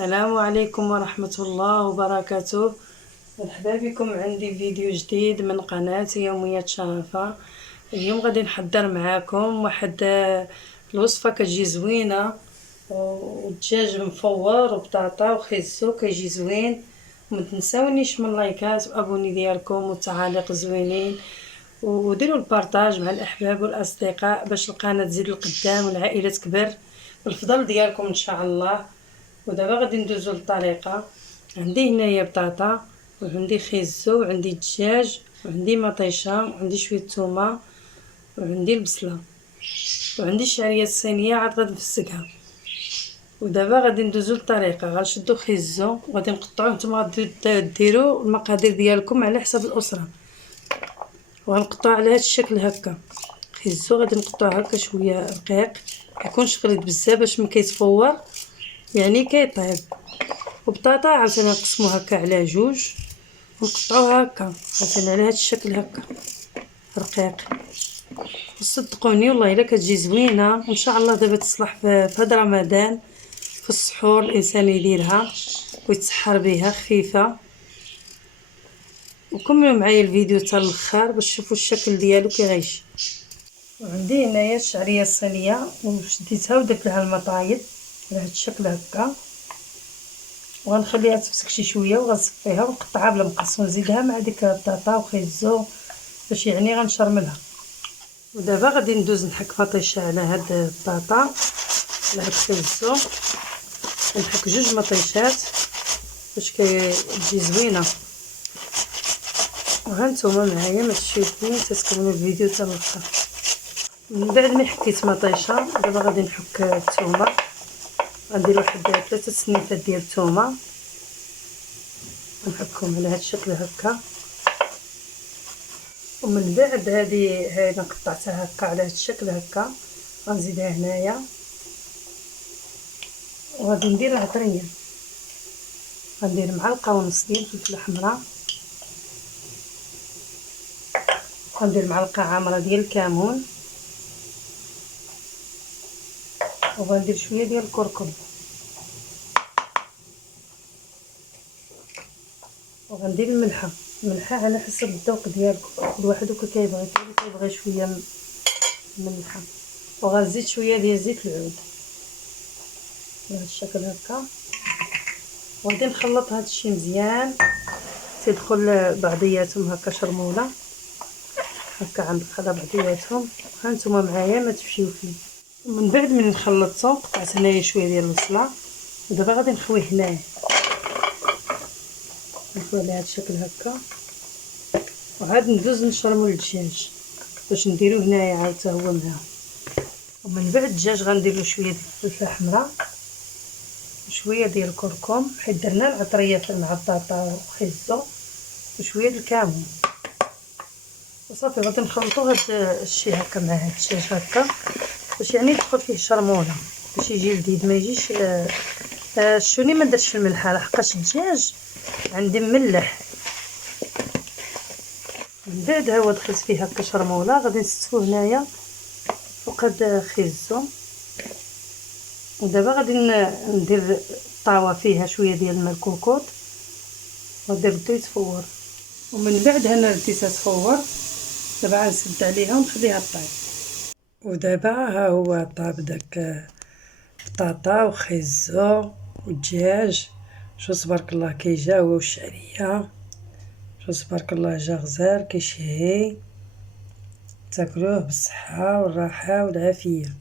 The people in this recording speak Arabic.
السلام عليكم ورحمة الله وبركاته. مرحبا بكم عندي فيديو جديد من قناة يوميات شرفة. اليوم غادي نحضر معاكم واحد الوصفة كتجي زوينة، والدجاج مفور وبطاطا وخيزو كيجي زوين. ومتنساونيش من لايكات وابوني ديالكم والتعاليق زوينين، وديروا البارطاج مع الاحباب والاصدقاء باش القناه تزيد القدام والعائله تكبر بالفضل ديالكم ان شاء الله. ودابا غادي ندوزو للطريقه. عندي هنايا بطاطا وعندي خيزو وعندي الدجاج وعندي مطيشه وعندي شويه ثومه وعندي البصله وعندي الشعريه الصينيه عاد غادي نفسكها. ودابا غادي ندوزو للطريقه. غنشدو خيزو وغادي نقطعوه، نتوما غادي ديروا المقادير ديالكم على حسب الاسره، وغنقطعو على هذا الشكل هكا. خيزو غادي نقطعوه هكا شويه رقيق، ميكونش غليظ بزاف باش ملي كيتفور يعني كيطيب. وبطاطا عاوتاني نقسمو هكا على جوج ونقطعوها هكا عاوتاني على هذا الشكل هكا رقيق. وصدقوني والله الا كتجي زوينه وان شاء الله دابا تصلح في هذا رمضان في السحور الانسان يديرها ويتسحر بها خفيفه. وكملوا معايا الفيديو حتى الاخر باش تشوفوا الشكل ديالو كي غيجي. وعندي هنايا الشعريه الصينيه وشديتها ودرت لها المطايب على هذا الشكل هكا، وغنخليها تفسك شي شويه وغنصفيها ونقطعها بالمقص ونزيدها مع ديك البطاطا وخيزو باش يعني غنشرملها. ودابا غادي ندوز نحك مطيشه على هاد البطاطا على هاد الخيزو، نحك جوج مطيشات باش كتجي زوينه. وهانتوما معايا ما تشوفوني تتكملوا الفيديو حتى الاخر. من بعد ما حكيت مطيشه دابا غادي نحك الثومه. غندير واحد 3 سنيفات ديال الثومه ونحكهم على هذا الشكل هكا. ومن بعد هذه قطعتها هكا على هذا الشكل هكا غنزيدها هنايا. وغادي ندير العطريه، غندير معلقه ونص ديال الفلفله حمراء، غندير معلقه عامره ديال الكمون، وغندير شويه ديال الكركم، وغندير الملحه على حسب الذوق ديالكم، كل واحد وكا كيبغي شويه ملحه. وغنزيد شويه ديال زيت العود بهذا الشكل هكا. وغادي نخلط هذا الشيء مزيان تيدخل بعضياتهم هكا شرموله هكا غندخلها بعضياتهم. هانتوما معايا ما تمشيو فيه. ومن بعد من خلطته قطعت هنايا شويه ديال البصله، ودابا غادي نخويه هنايا نخويه على هذا الشكل هكا. وعاد ندوز نشرمو الدجاج باش نديرو هنايا عاد حتى هو معاه. ومن بعد الدجاج غندير له شويه ديال الفلفله حمراء وشويه ديال الكركم حيت درنا العطريه مع البطاطا وخيزو وشويه ديال الكمون. وصافي غادي نخلطو هذا الشيء هكا مع هذا الدجاج هكا باش يعني يدخل فيه شرموله باش يجي لذيذ ما يجيش. شوني ما درتش الملحه لحقاش الدجاج عندي مملح. من بعد هو دخلت فيه هكا شرموله غادي نستفو هنايا فوق هاد خيزو. ودابا غادي ندير الطاوه فيها شويه ديال الماء الكوكوط وندير بدو يتفور. ومن بعد هنا رديتها تفور، دابا غنسد عليها ونخليها طيب. ودابا ها هو طاب داك بطاطا وخيزو والدجاج. شو تبارك الله كيجا هو والشعريه، شو تبارك الله جا غزال كيشهي. تاكلوه بالصحه والراحه والعافيه.